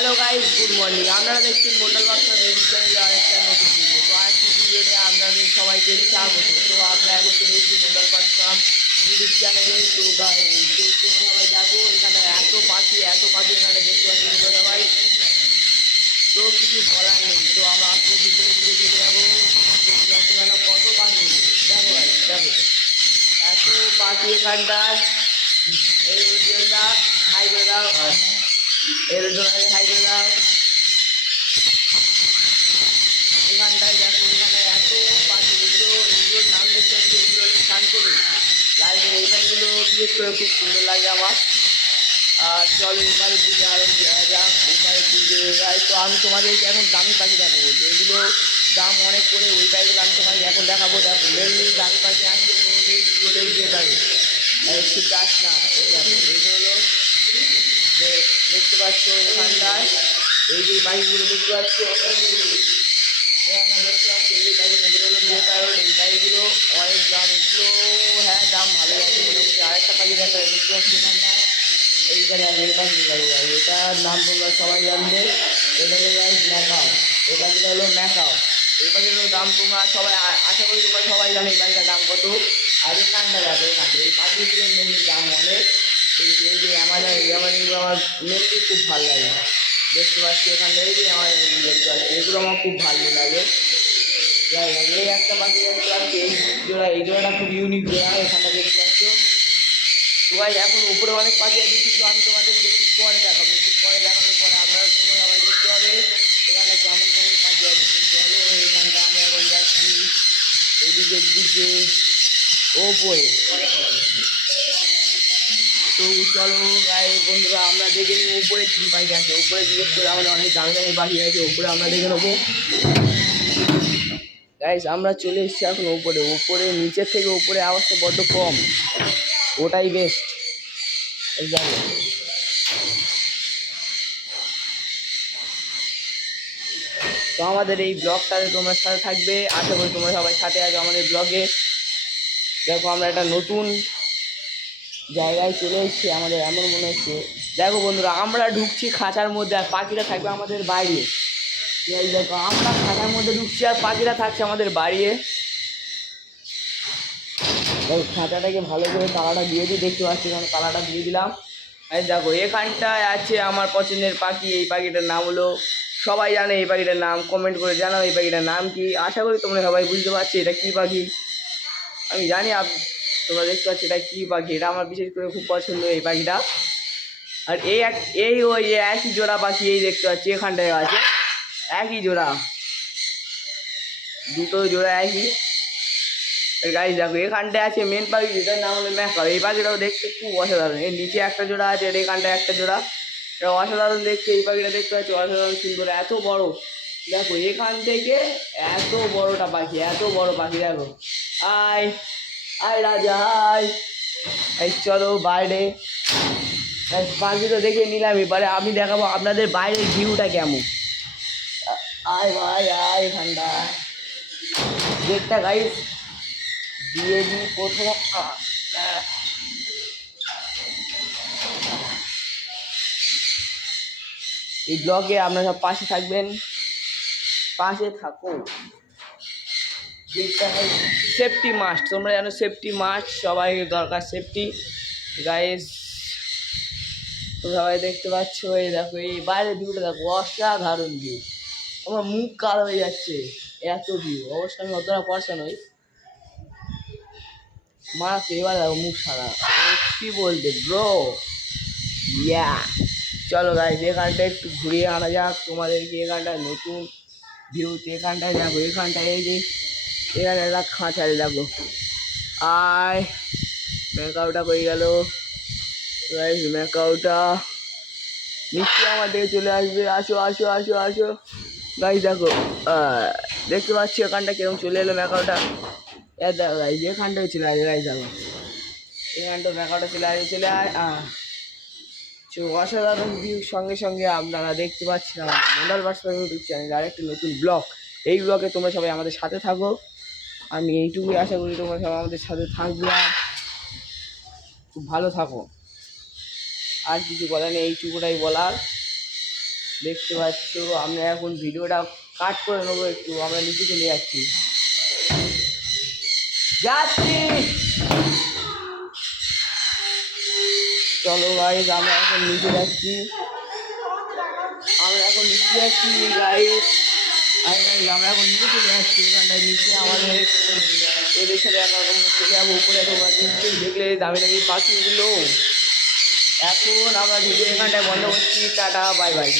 Hello guys, good morning. আপনারা দেখছেন মন্ডল বার্তা ইউটিউব চ্যানেলে আরেকটা নতুন ভিডিও। তো আজকের ভিডিওতে আপনাদের সবাইকে স্বাগত। তো আপনারা এখন চলে এসেছি মন্ডল বার্তা ইউটিউব চ্যানেলে। তো সবাই দেখো, এখানে এত পাখি এখানে দেখতে পাচ্ছি তোমরা সবাই। তো কিছু বলার নেই। তো আমরা আজকে ভিডিও দিয়ে চলে যাবো। দেখতে পাচ্ছি এখানে কত পাখি, দেখো ভাই দেখো, এত পাখি এখানটায়। এই ভিডিওটা হাই করে দাও, এর জন্য হাই করে দাও। এখানটায় দেখো, এখানে এত পাখি, এগুলোর নাম দেখতে পাচ্ছি, এগুলো হলো স্নান করুন লাল। এই পাখিগুলো বিশেষ করে খুব সুন্দর লাগে আমার। আর চলো এপারের দিকে আরও যাক, এপারের দিকে যাই। তো আমি তোমাদেরকে এখন দামি পাখি দেখাবো, যেগুলো দাম অনেক করে, ওই পাখিগুলো আমি তোমাকে এখন দেখাবো। দেখো মেনলি দামি পাখি আসছে বলে দিয়ে যাবে, ঠিক আছে না? এই দেখো, এইটা হলো দেখতে পাচ্ছ এখানটায়, এই যে পাখিগুলো দেখতে পাচ্ছ, এই পাখিগুলো অনেক দাম। এগুলো হ্যাঁ দাম ভালোই আছে মোটামুটি। আরেকটা পাখি দেখা দেখতে পাচ্ছি এখানটায়, এইখানে এই পাখি এটার নাম তোমরা সবাই জানবে। এটা হলো ম্যাকাও, এই পাখিটা হলো ম্যাকাও। এই পাখিটার দাম তোমরা সবাই আশা করি তোমরা সবাই জানো এই পাখিটার দাম কত। আর এখানটা যাবে, এখানে এই পাখিগুলোর মেনলি দাম অনেক বেশি। এই যে আমাদের আমার মেনলি খুব ভালো লাগে দেখতে পাচ্ছি এখানে। এই যে আমার দেখতে পাচ্ছি, এগুলো আমার খুব ভালো লাগে। যাই হোক, এই একটা পাখি দেখতে পাচ্ছি, এই জোড়াটা খুব ইউনিক জোড়া এখানটা দেখতে পাচ্ছ। তো ভাই এখন উপরে অনেক পাখি আছে, কিন্তু আমি তোমাদেরকে একটু পরে দেখাবো। একটু পরে দেখানোর পরে আপনারা তোমরা সবাই দেখতে হবে এখানে কেমন কেমন পাখি আছে। চলো এখানটা আমরা এখন যাচ্ছি এদিকের দিকে ওপরে। তো চলো গাই বন্ধুরা, আমরা দেখে নিই উপরে কী পাখি আছে। উপরে জিজ্ঞেস করে আমাদের অনেক দামি দামি পাখি আছে, উপরে আমরা দেখে নেবো। গাইস আমরা চলে এসেছি এখন উপরে। উপরে নিচের থেকে উপরে আওয়াজটা বড্ড কম, ওটাই বেস্ট। যাবো তো আমাদের এই ব্লগটাতে তোমার সাথে থাকবে, আশা করি তোমরা সবাই সাথে আছো আমাদের ব্লগে। দেখো আমরা একটা নতুন জায়গায় চলে এসেছি, আমাদের এমন মনে হচ্ছে। দেখো বন্ধুরা, আমরা ঢুকছি খাঁচার মধ্যে আর পাখিরা থাকবে আমাদের বাইরে। দেখো আমরা খাঁচার মধ্যে ঢুকছি আর পাখিরা থাকছে আমাদের বাইরে। দেখো খাঁচাটাকে ভালো করে তালাটা দিয়ে দিই, দেখতে পাচ্ছি এখানে তালাটা দিয়ে দিলাম। আর দেখো এখানটায় আছে আমার পছন্দের পাখি। এই পাখিটার নাম হলো, সবাই জানে এই পাখিটার নাম, কমেন্ট করে জানাও এই পাখিটার নাম কি। আশা করি তোমরা সবাই বুঝতে পারছি এটা কী পাখি। আমি জানি তোমরা দেখতে পাচ্ছ এটা কী পাখি। এটা আমার বিশেষ করে খুব পছন্দ এই পাখিটা। আর ওই একই জোড়া পাখি, এই দেখতে পাচ্ছি এখানটায় আছে একই জোড়া, দুটো জোড়া একই। গাইস দেখো এখানটায় আছে মেন পাখি, যেটার নাম হলো ম্যাকাও। এই পাখিটাও দেখতে খুব অসাধারণ। এর নিচে একটা জোড়া আছে, এর এখানটায় একটা জোড়া। এটা অসাধারণ দেখতে, এই পাখিটা দেখতে পাচ্ছি অসাধারণ সুন্দর, এত বড়। দেখো এখান থেকে এত বড়টা পাখি, এত বড় পাখি। দেখো আয় আয় রাজা আয়। এই চলো বাইরে, পাখি তো দেখে নিলাম, এবারে আমি দেখাবো আপনাদের বাইরের ভিউটা কেমন। আয় ভাই আয় এখানটা দেখটা গাইস দিয়ে দিই প্রথম। এই ব্লগে আপনারা সব পাশে থাকবেন, পাশে থাকো। সেফটি মাস্ট, তোমরা জানো সেফটি মাস্ট, সবাই দরকার সেফটি। গাইস সবাই দেখতে পাচ্ছ, এই দেখো এই বাইরের ভিউটা দেখো, অসাধারণ ভিউ। আমার মুখ কালো হয়ে যাচ্ছে এত ভিউ। অবশ্য আমি অতটা পয়সা নই মারাতে, এবার দেখো মুখ সারা। কি বলতে ব্রো, ইয়া। চলো গাইস এখানটা একটু ঘুরিয়ে আনা যাক তোমাদেরকে। এখানটায় নতুন ভিউ, এখানটায় দেখো, এখানটায় এই যে এখানে একটা খাঁচারে দেখো। আয় ম্যাকাওটা হয়ে গেল গাইস, ম্যাকাওটা নিশ্চয়ই আমার দিকে চলে আসবে। আসো আসো আসো আসো গাইস। দেখো দেখতে পাচ্ছি এখানটা কিরকম চলে এলো ম্যাকাওটা। দেখো গাইস এখানটায় চলে আসবে। গাইস দেখো এখানটা ম্যাকাওটা চলে আসবে, চলে আয়। অসাধারণ ভিউ সঙ্গে সঙ্গে আপনারা দেখতে পাচ্ছেন আমার মন্ডল বার্তা ইউটিউব চ্যানেল আরেকটি নতুন ব্লগ। এই ব্লগে তোমরা সবাই আমাদের সাথে থাকো, আমি এইটুকুই আশা করি তোমরা সবাই আমাদের সাথে থাকবে আর খুব ভালো থাকো। আর কিছু বলার নেই, এইটুকুটাই বলার। দেখতে পাচ্ছ। আমরা এখন ভিডিওটা কাট করে নেবো, একটু আমরা নিচে চলে যাচ্ছি যাচ্ছি চলো গাইজ, আমরা এখন নিচে যাচ্ছি, আমরা এখন নিচে যাচ্ছি গাইজ। আমরা এখন নিচে চলে যাচ্ছি, এখানটায় নিচে আমাদের এদের সাথে একরকম চলে যাবো উপরে। তোমার নিশ্চয়ই দেখলে দামি দামি পাখিগুলো। এখন আমরা ভিডিও এখানটায় বন্ধ করছি, টাটা বাই বাই।